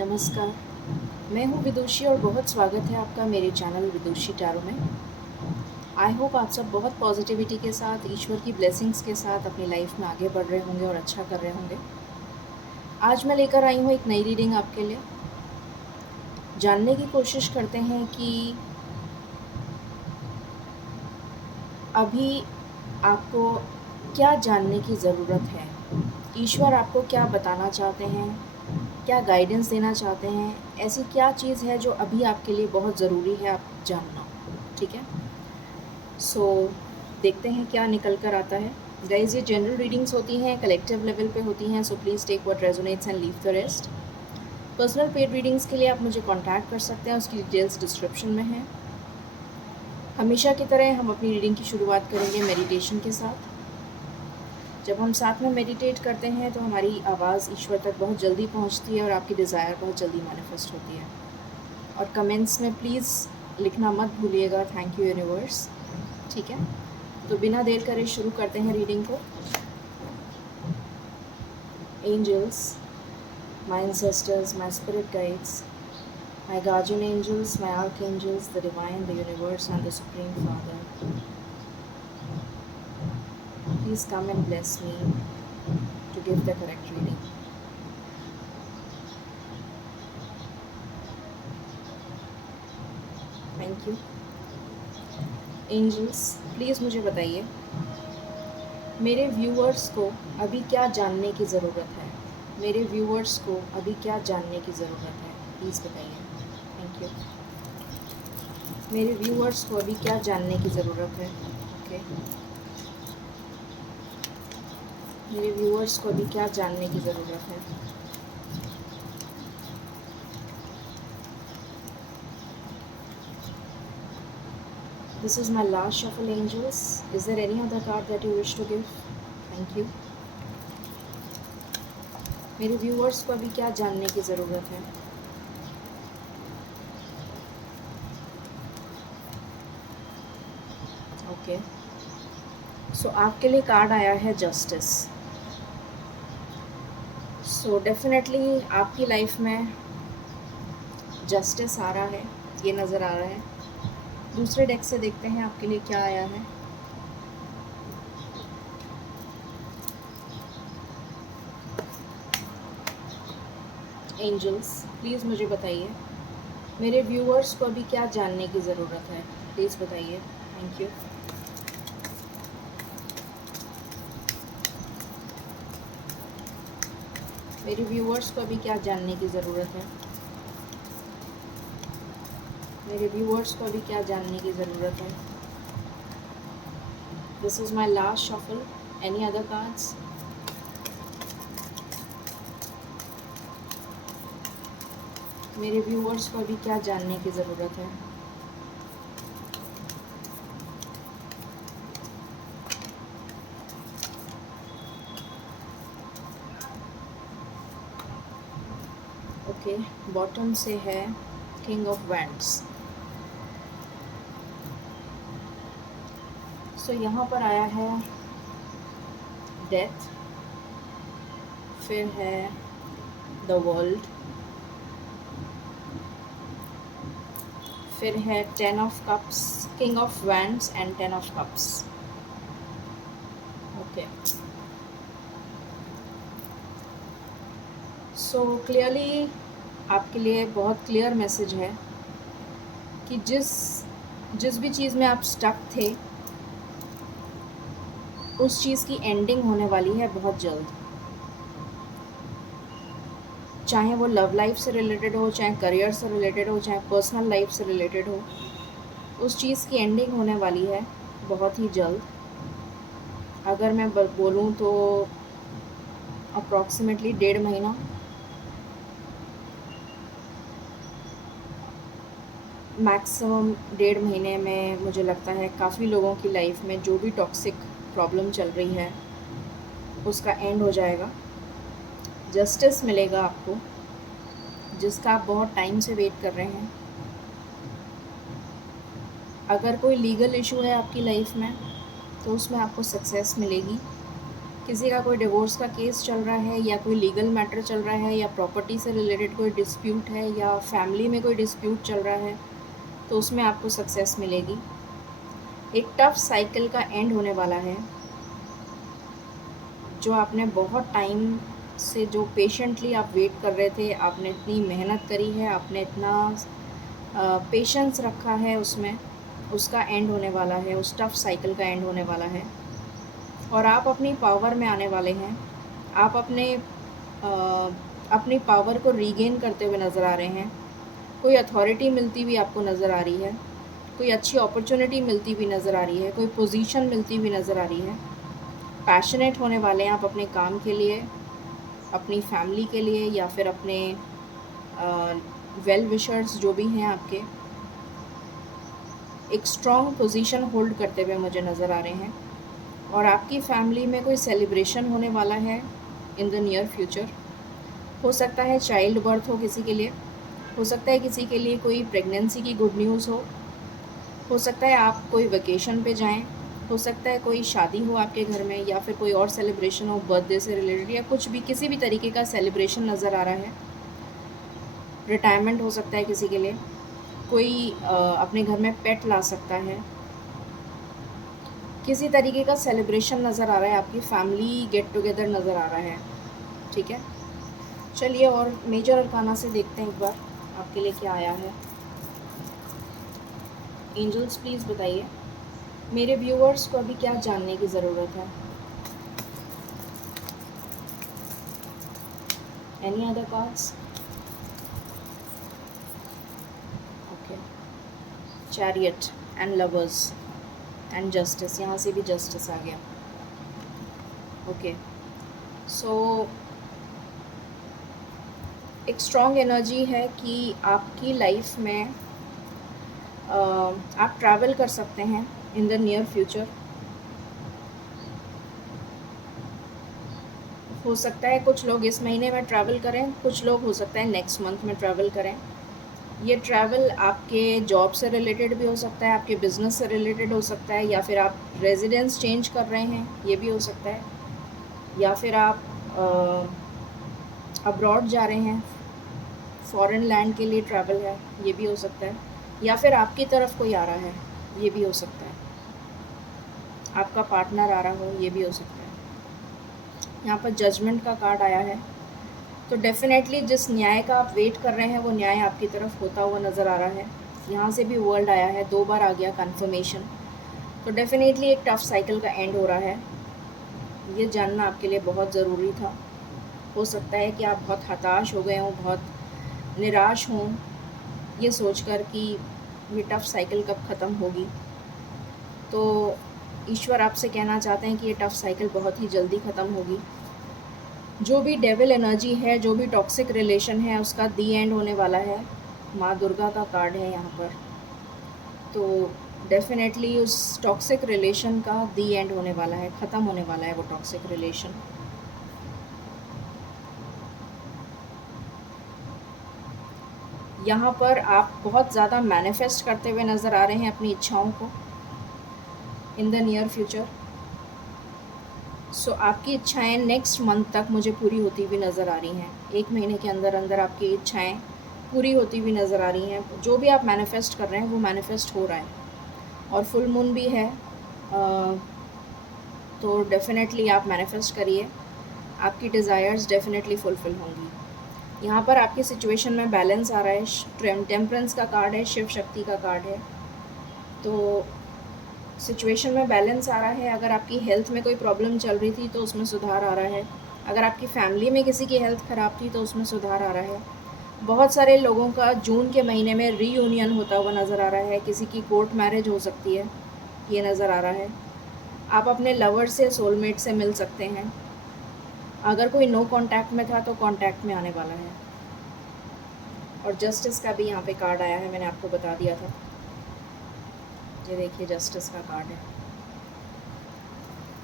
नमस्कार, मैं हूँ विदुषी और बहुत स्वागत है आपका मेरे चैनल विदुषी टैरो में। आई होप आप सब बहुत पॉजिटिविटी के साथ, ईश्वर की ब्लेसिंग्स के साथ अपनी लाइफ में आगे बढ़ रहे होंगे और अच्छा कर रहे होंगे। आज मैं लेकर आई हूँ एक नई रीडिंग आपके लिए। जानने की कोशिश करते हैं कि अभी आपको क्या जानने की ज़रूरत है, ईश्वर आपको क्या बताना चाहते हैं, क्या गाइडेंस देना चाहते हैं, ऐसी क्या चीज़ है जो अभी आपके लिए बहुत ज़रूरी है आप जानना। ठीक है, सो देखते हैं क्या निकल कर आता है। गाइज, ये जनरल रीडिंग्स होती हैं, कलेक्टिव लेवल पे होती हैं, so please take what resonates and leave the rest. Personal paid readings के लिए आप मुझे कांटेक्ट कर सकते हैं, उसकी डिटेल्स डिस्क्रिप्शन में है। हमेशा की तरह हम अपनी रीडिंग की शुरुआत करेंगे मेडिटेशन के साथ। जब हम साथ में मेडिटेट करते हैं तो हमारी आवाज़ ईश्वर तक बहुत जल्दी पहुंचती है और आपकी डिज़ायर बहुत जल्दी मैनिफेस्ट होती है। और कमेंट्स में प्लीज़ लिखना मत भूलिएगा, थैंक यू यूनिवर्स। ठीक है, तो बिना देर करे शुरू करते हैं रीडिंग को। Angels, my ancestors, my spirit guides, my guardian angels, my archangels, the divine, the universe and the supreme father, please come and bless me to give the correct reading. Thank you. Angels, please मुझे बताइए मेरे viewers को अभी क्या जानने की ज़रूरत है। मेरे व्यूअर्स को अभी क्या जानने की ज़रूरत है, प्लीज़ बताइए। Thank you. मेरे व्यूअर्स को अभी क्या जानने की ज़रूरत है। ओके, मेरे व्यूअर्स को अभी क्या जानने की ज़रूरत है। This is my last shuffle, angels. Is there any other card that you wish to give? Thank you. मेरे व्यूअर्स को अभी क्या जानने की ज़रूरत है। ओके, सो आपके लिए कार्ड आया है जस्टिस। सो डेफिनेटली आपकी लाइफ में जस्टिस आ रहा है, ये नज़र आ रहा है। दूसरे डेक से देखते हैं आपके लिए क्या आया है। एंजल्स, प्लीज़ मुझे बताइए मेरे व्यूअर्स को अभी क्या जानने की ज़रूरत है, प्लीज़ बताइए। Thank you. मेरे व्यूअर्स को अभी क्या जानने की ज़रूरत है। मेरे व्यूअर्स को अभी क्या जानने की ज़रूरत है। This is my last shuffle. Any other cards? मेरे व्यूअर्स को अभी क्या जानने की ज़रूरत है। ओके, बॉटम से है किंग ऑफ वैंड्स। सो यहाँ पर आया है डेथ, फिर है द वर्ल्ड, फिर है 10 of cups, king of wands and 10 of cups. Okay, so clearly आपके लिए बहुत क्लियर मैसेज है कि जिस भी चीज़ में आप स्टक थे उस चीज़ की एंडिंग होने वाली है बहुत जल्द। चाहे वो लव लाइफ से रिलेटेड हो, चाहे करियर से रिलेटेड हो, चाहे पर्सनल लाइफ से रिलेटेड हो, उस चीज़ की एंडिंग होने वाली है बहुत ही जल्द। अगर मैं बोलूँ तो अप्रॉक्सीमेटली 1.5 महीना, मैक्सिमम 1.5 महीने में मुझे लगता है काफ़ी लोगों की लाइफ में जो भी टॉक्सिक प्रॉब्लम चल रही है उसका एंड हो जाएगा। जस्टिस मिलेगा आपको जिसका आप बहुत टाइम से वेट कर रहे हैं। अगर कोई लीगल इशू है आपकी लाइफ में तो उसमें आपको सक्सेस मिलेगी। किसी का कोई डिवोर्स का केस चल रहा है, या कोई लीगल मैटर चल रहा है, या प्रॉपर्टी से रिलेटेड कोई डिस्प्यूट है, या फैमिली में कोई डिस्प्यूट चल रहा है, तो उसमें आपको सक्सेस मिलेगी। एक टफ साइकिल का एंड होने वाला है। जो आपने बहुत टाइम से जो पेशेंटली आप वेट कर रहे थे, आपने इतनी मेहनत करी है, आपने इतना पेशेंस रखा है उसमें, उसका एंड होने वाला है, उस टफ साइकिल का एंड होने वाला है। और आप अपनी पावर में आने वाले हैं। आप अपनी पावर को रीगेन करते हुए नज़र आ रहे हैं। कोई अथॉरिटी मिलती हुई आपको नज़र आ रही है, कोई अच्छी अपॉर्चुनिटी मिलती हुई नज़र आ रही है, कोई पोजीशन मिलती हुई नज़र आ रही है। पैशनेट होने वाले हैं आप अपने काम के लिए, अपनी फैमिली के लिए, या फिर अपने वेल विशर्स जो भी हैं आपके, एक स्ट्रॉन्ग पोजीशन होल्ड करते हुए मुझे नज़र आ रहे हैं। और आपकी फैमिली में कोई सेलिब्रेशन होने वाला है इन द नियर फ्यूचर। हो सकता है चाइल्ड बर्थ हो किसी के लिए, हो सकता है किसी के लिए कोई प्रेगनेंसी की गुड न्यूज़ हो सकता है आप कोई वेकेशन पे जाएं, हो सकता है कोई शादी हो आपके घर में, या फिर कोई और सेलिब्रेशन हो बर्थडे से रिलेटेड, या कुछ भी किसी भी तरीके का सेलिब्रेशन नज़र आ रहा है। रिटायरमेंट हो सकता है किसी के लिए, कोई अपने घर में पेट ला सकता है। किसी तरीके का सेलिब्रेशन नज़र आ रहा है, आपकी फैमिली गेट टुगेदर नज़र आ रहा है। ठीक है, चलिए और मेजर अरकाना से देखते हैं एक बार आपके लिए क्या आया है। एंजल्स प्लीज़ बताइए मेरे व्यूअर्स को अभी क्या जानने की ज़रूरत है। Any other cards? Okay, chariot and lovers and justice, यहाँ से भी जस्टिस आ गया। ओके, सो एक स्ट्रॉन्ग एनर्जी है कि आपकी लाइफ में आप ट्रैवल कर सकते हैं इन द नियर फ्यूचर। हो सकता है कुछ लोग इस महीने में ट्रैवल करें, कुछ लोग हो सकता है नेक्स्ट मंथ में ट्रैवल करें। ये ट्रैवल आपके जॉब से रिलेटेड भी हो सकता है, आपके बिज़नेस से रिलेटेड हो सकता है, या फिर आप रेजिडेंस चेंज कर रहे हैं, ये भी हो सकता है, या फिर आप अब्रॉड जा रहे हैं, फॉरेन लैंड के लिए ट्रैवल है, ये भी हो सकता है, या फिर आपकी तरफ कोई आ रहा है, ये भी हो सकता है, आपका पार्टनर आ रहा हो, ये भी हो सकता है। यहाँ पर जजमेंट का कार्ड आया है, तो डेफिनेटली जिस न्याय का आप वेट कर रहे हैं वो न्याय आपकी तरफ होता हुआ नज़र आ रहा है। यहाँ से भी वर्ल्ड आया है, 2 बार आ गया कन्फर्मेशन, तो डेफिनेटली एक टफ साइकिल का एंड हो रहा है। ये जानना आपके लिए बहुत ज़रूरी था। हो सकता है कि आप बहुत हताश हो गए हों, बहुत निराश हों, ये सोचकर कि ये टफ साइकिल कब ख़त्म होगी। तो ईश्वर आपसे कहना चाहते हैं कि ये टफ साइकिल बहुत ही जल्दी ख़त्म होगी। जो भी डेविल एनर्जी है, जो भी टॉक्सिक रिलेशन है, उसका दी एंड होने वाला है। माँ दुर्गा का कार्ड है यहाँ पर, तो डेफिनेटली उस टॉक्सिक रिलेशन का दी एंड होने वाला है, ख़त्म होने वाला है वो टॉक्सिक रिलेशन। यहाँ पर आप बहुत ज़्यादा मैनिफेस्ट करते हुए नज़र आ रहे हैं अपनी इच्छाओं को इन द नियर फ्यूचर। सो आपकी इच्छाएं नेक्स्ट मंथ तक मुझे पूरी होती हुई नज़र आ रही हैं। 1 महीने के अंदर अंदर आपकी इच्छाएं पूरी होती हुई नज़र आ रही हैं। जो भी आप मैनिफेस्ट कर रहे हैं वो मैनिफेस्ट हो रहा है, और फुल मून भी है, तो डेफिनेटली आप मैनिफेस्ट करिए, आपकी डिज़ायर्स डेफिनेटली फुलफ़िल होंगी। यहाँ पर आपकी सिचुएशन में बैलेंस आ रहा है। टेम्परेंस का कार्ड है, शिव शक्ति का कार्ड है, तो सिचुएशन में बैलेंस आ रहा है। अगर आपकी हेल्थ में कोई प्रॉब्लम चल रही थी तो उसमें सुधार आ रहा है। अगर आपकी फैमिली में किसी की हेल्थ ख़राब थी तो उसमें सुधार आ रहा है। बहुत सारे लोगों का जून के महीने में रीयूनियन होता हुआ नज़र आ रहा है। किसी की कोर्ट मैरिज हो सकती है, ये नज़र आ रहा है। आप अपने लवर से, सोलमेट से मिल सकते हैं। अगर कोई नो कांटेक्ट में था तो कांटेक्ट में आने वाला है। और जस्टिस का भी यहाँ पे कार्ड आया है, मैंने आपको बता दिया था। ये देखिए जस्टिस का कार्ड है।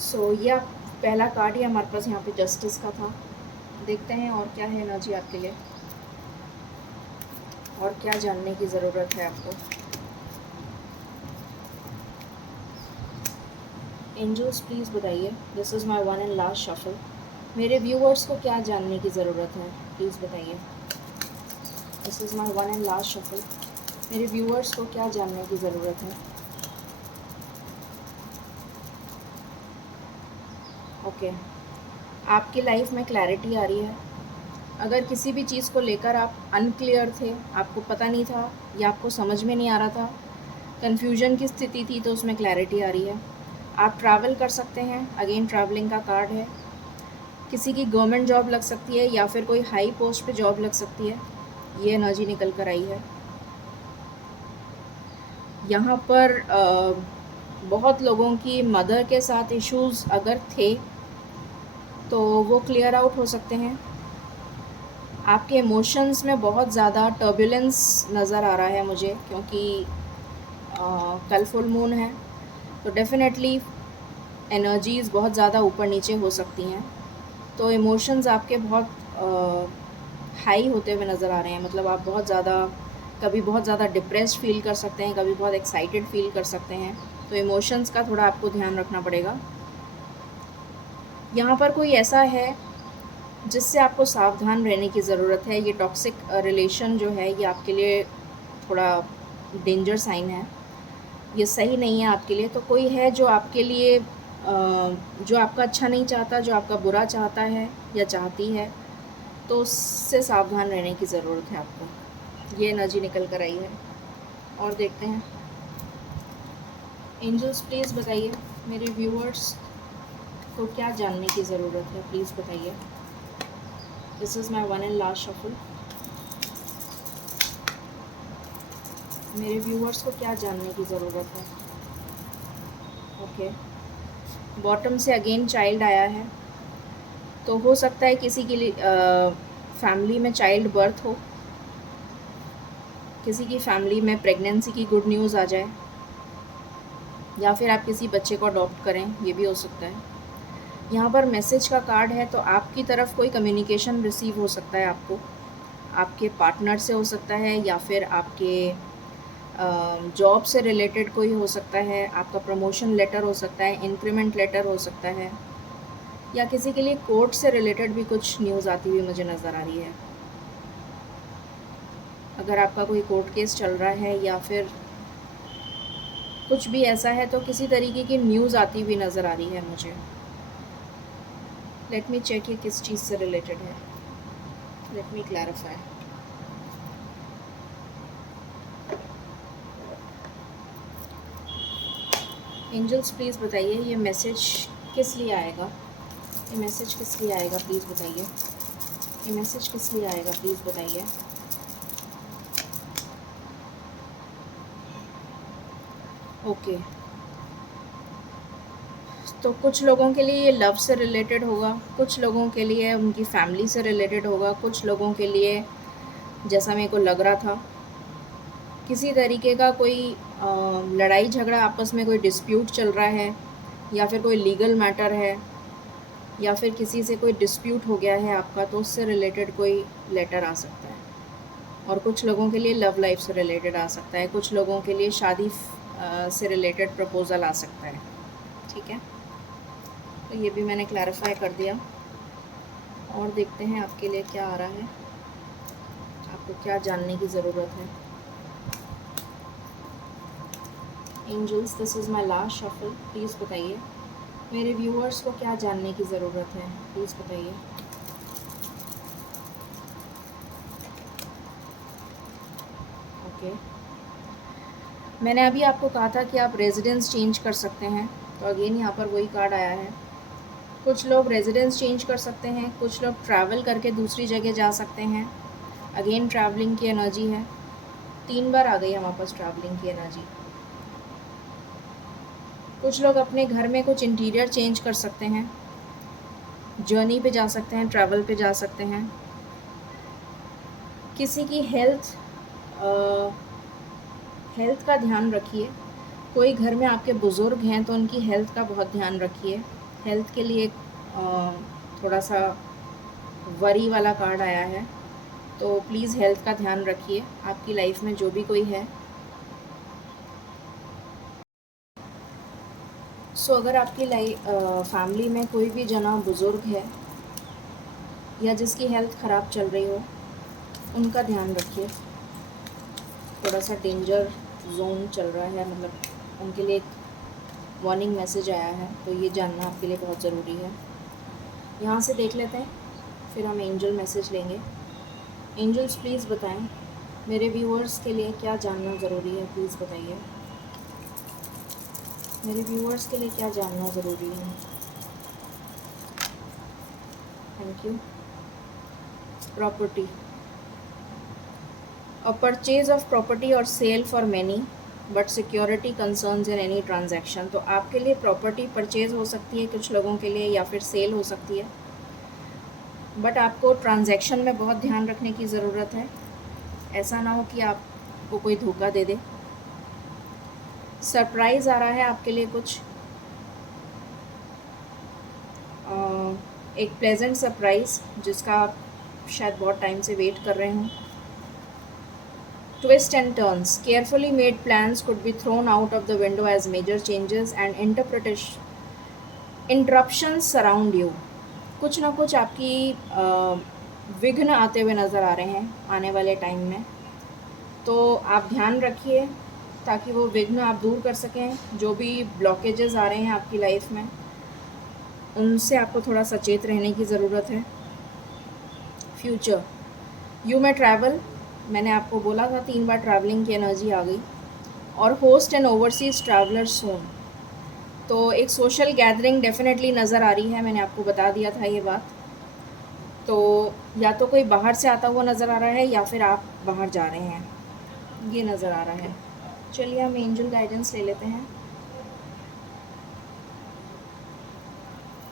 सो ये पहला कार्ड ही हमारे पास यहाँ पे जस्टिस का था। देखते हैं और क्या है एनर्जी आपके लिए, और क्या जानने की ज़रूरत है आपको। एंजल्स प्लीज़ बताइए, this is my one and last shuffle, मेरे व्यूअर्स को क्या जानने की ज़रूरत है, प्लीज़ बताइए। This is my one and last shuffle, मेरे व्यूअर्स को क्या जानने की ज़रूरत है। ओके, आपकी लाइफ में क्लैरिटी आ रही है। अगर किसी भी चीज़ को लेकर आप अनक्लियर थे, आपको पता नहीं था या आपको समझ में नहीं आ रहा था, कन्फ्यूजन की स्थिति थी, तो उसमें क्लैरिटी आ रही है। आप ट्रैवल कर सकते हैं, अगेन ट्रैवलिंग का कार्ड है। किसी की गवर्नमेंट जॉब लग सकती है या फिर कोई हाई पोस्ट पे जॉब लग सकती है, ये एनर्जी निकल कर आई है। यहाँ पर बहुत लोगों की मदर के साथ इश्यूज़ अगर थे तो वो क्लियर आउट हो सकते हैं। आपके इमोशंस में बहुत ज़्यादा टर्बुलेंस नज़र आ रहा है मुझे, क्योंकि कल फुल मून है, तो डेफ़िनेटली एनर्जीज़ बहुत ज़्यादा ऊपर नीचे हो सकती हैं। तो इमोशंस आपके बहुत हाई होते हुए नज़र आ रहे हैं। मतलब आप बहुत ज़्यादा, कभी बहुत ज़्यादा डिप्रेस्ड फ़ील कर सकते हैं, कभी बहुत एक्साइटेड फ़ील कर सकते हैं। तो इमोशंस का थोड़ा आपको ध्यान रखना पड़ेगा। यहाँ पर कोई ऐसा है जिससे आपको सावधान रहने की ज़रूरत है। ये टॉक्सिक रिलेशन जो है, ये आपके लिए थोड़ा डेंजर साइन है, ये सही नहीं है आपके लिए। तो कोई है जो आपके लिए जो आपका अच्छा नहीं चाहता, जो आपका बुरा चाहता है या चाहती है, तो उससे सावधान रहने की ज़रूरत है आपको। ये एनर्जी निकल कर आई है। और देखते हैं, एंजल्स प्लीज़ बताइए, मेरे व्यूअर्स को क्या जानने की ज़रूरत है, प्लीज़ बताइए। This is my one and last shuffle, मेरे व्यूअर्स को क्या जानने की ज़रूरत है। ओके, बॉटम से अगेन चाइल्ड आया है, तो हो सकता है किसी के लिए फैमिली में चाइल्ड बर्थ हो, किसी की फैमिली में प्रेगनेंसी की गुड न्यूज़ आ जाए, या फिर आप किसी बच्चे को अडॉप्ट करें, ये भी हो सकता है। यहाँ पर मैसेज का कार्ड है, तो आपकी तरफ कोई कम्युनिकेशन रिसीव हो सकता है आपको, आपके पार्टनर से हो सकता है, या फिर आपके जॉब से रिलेटेड कोई हो सकता है, आपका प्रमोशन लेटर हो सकता है, इंक्रीमेंट लेटर हो सकता है, या किसी के लिए कोर्ट से रिलेटेड भी कुछ न्यूज़ आती हुई मुझे नज़र आ रही है। अगर आपका कोई कोर्ट केस चल रहा है या फिर कुछ भी ऐसा है, तो किसी तरीके की न्यूज़ आती हुई नज़र आ रही है मुझे। लेट मी चेक ये किस चीज़ से रिलेटेड है, let me clarify. Angels please बताइए, ये मैसेज किस लिए आएगा, ये मैसेज किस लिए आएगा, प्लीज़ बताइए। ये मैसेज किस लिए आएगा, प्लीज़ बताइए। ओके, तो कुछ लोगों के लिए ये लव से रिलेटेड होगा, कुछ लोगों के लिए उनकी फैमिली से रिलेटेड होगा, कुछ लोगों के लिए, जैसा मेरे को लग रहा था, किसी तरीके का कोई लड़ाई झगड़ा, आपस में कोई डिस्प्यूट चल रहा है, या फिर कोई लीगल मैटर है, या फिर किसी से कोई डिस्प्यूट हो गया है आपका, तो उससे रिलेटेड कोई लेटर आ सकता है। और कुछ लोगों के लिए लव लाइफ से रिलेटेड आ सकता है, कुछ लोगों के लिए शादी से रिलेटेड प्रपोज़ल आ सकता है। ठीक है, तो ये भी मैंने क्लैरिफाई कर दिया। और देखते हैं आपके लिए क्या आ रहा है, आपको क्या जानने की ज़रूरत है। Angels, this is my last shuffle, please बताइए, मेरे व्यूअर्स को क्या जानने की ज़रूरत है, प्लीज़ बताइए। ओके, मैंने अभी आपको कहा था कि आप रेजिडेंस चेंज कर सकते हैं, तो अगेन यहाँ पर वही कार्ड आया है। कुछ लोग रेजिडेंस चेंज कर सकते हैं, कुछ लोग ट्रैवल करके दूसरी जगह जा सकते हैं। अगेन ट्रैवलिंग की एनर्जी है, 3 बार आ गई हमारे पास ट्रैवलिंग की एनर्जी। कुछ लोग अपने घर में कुछ इंटीरियर चेंज कर सकते हैं, जर्नी पे जा सकते हैं, ट्रैवल पे जा सकते हैं। किसी की हेल्थ का ध्यान रखिए। कोई घर में आपके बुज़ुर्ग हैं तो उनकी हेल्थ का बहुत ध्यान रखिए। हेल्थ के लिए थोड़ा सा वरी वाला कार्ड आया है, तो प्लीज़ हेल्थ का ध्यान रखिए। आपकी लाइफ में जो भी कोई है, सो अगर आपकी फैमिली में कोई भी जना बुज़ुर्ग है या जिसकी हेल्थ ख़राब चल रही हो, उनका ध्यान रखिए। थोड़ा सा डेंजर जोन चल रहा है, मतलब उनके लिए एक वार्निंग मैसेज आया है, तो ये जानना आपके लिए बहुत ज़रूरी है। यहाँ से देख लेते हैं, फिर हम एंजल मैसेज लेंगे। एंजल्स प्लीज़ बताएं मेरे व्यूअर्स के लिए क्या जानना ज़रूरी है, प्लीज़ बताइए। मेरे व्यूअर्स के लिए क्या जानना ज़रूरी है। Thank you. Property, a purchase of property or sale for many but security concerns in any transaction। तो आपके लिए प्रॉपर्टी परचेज हो सकती है कुछ लोगों के लिए, या फिर सेल हो सकती है, बट आपको ट्रांजैक्शन में बहुत ध्यान रखने की ज़रूरत है। ऐसा ना हो कि आपको कोई धोखा दे दे। सरप्राइज़ आ रहा है आपके लिए कुछ, एक प्लेजेंट सरप्राइज़ जिसका आप शायद बहुत टाइम से वेट कर रहे हों। Twist and turns. Carefully made plans could be thrown out of the window as major changes and interruptions surround you। कुछ ना कुछ आपकी विघ्न आते हुए नज़र आ रहे हैं आने वाले टाइम में, तो आप ध्यान रखिए ताकि वो विघ्न आप दूर कर सकें। जो भी ब्लॉकेजेस आ रहे हैं आपकी लाइफ में, उनसे आपको थोड़ा सचेत रहने की ज़रूरत है। फ्यूचर, यू में ट्रैवल, मैंने आपको बोला था 3 बार ट्रैवलिंग की एनर्जी आ गई। और होस्ट एंड ओवरसीज़ ट्रैवलर सून, तो एक सोशल गैदरिंग डेफिनेटली नज़र आ रही है, मैंने आपको बता दिया था ये बात। तो या तो कोई बाहर से आता हुआ नज़र आ रहा है या फिर आप बाहर जा रहे हैं, ये नज़र आ रहा है। चलिए हम एंजल गाइडेंस ले लेते हैं।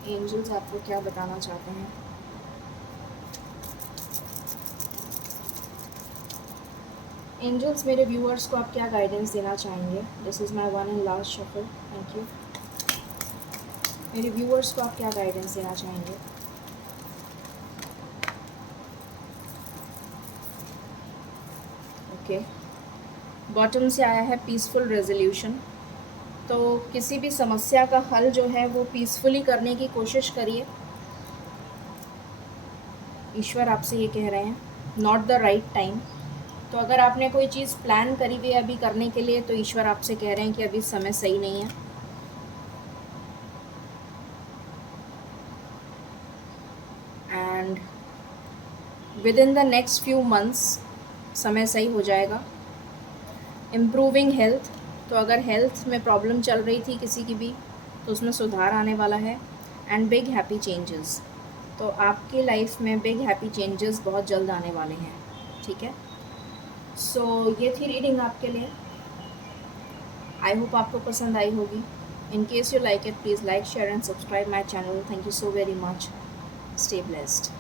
एंजल्स आपको क्या बताना चाहते हैं। एंजल्स मेरे व्यूअर्स को आप क्या गाइडेंस देना चाहेंगे। This is my one and last shuffle. Thank you. मेरे व्यूअर्स को आप क्या गाइडेंस देना चाहेंगे। ओके, बॉटम से आया है पीसफुल रेजोल्यूशन। तो किसी भी समस्या का हल जो है वो पीसफुली करने की कोशिश करिए। ईश्वर आपसे ये कह रहे हैं, नॉट द राइट टाइम। तो अगर आपने कोई चीज़ प्लान करी हुई है अभी करने के लिए, तो ईश्वर आपसे कह रहे हैं कि अभी समय सही नहीं है। And with in the next few months समय सही हो जाएगा। इम्प्रूविंग हेल्थ, तो अगर हेल्थ में प्रॉब्लम चल रही थी किसी की भी, तो उसमें सुधार आने वाला है। एंड बिग हैप्पी चेंजेस, तो आपकी लाइफ में बिग हैप्पी चेंजेस बहुत जल्द आने वाले हैं। ठीक है, सो ये थी रीडिंग आपके लिए। आई होप आपको पसंद आई होगी। In case you like it, please like, share and subscribe my channel. Thank you so very much. Stay blessed.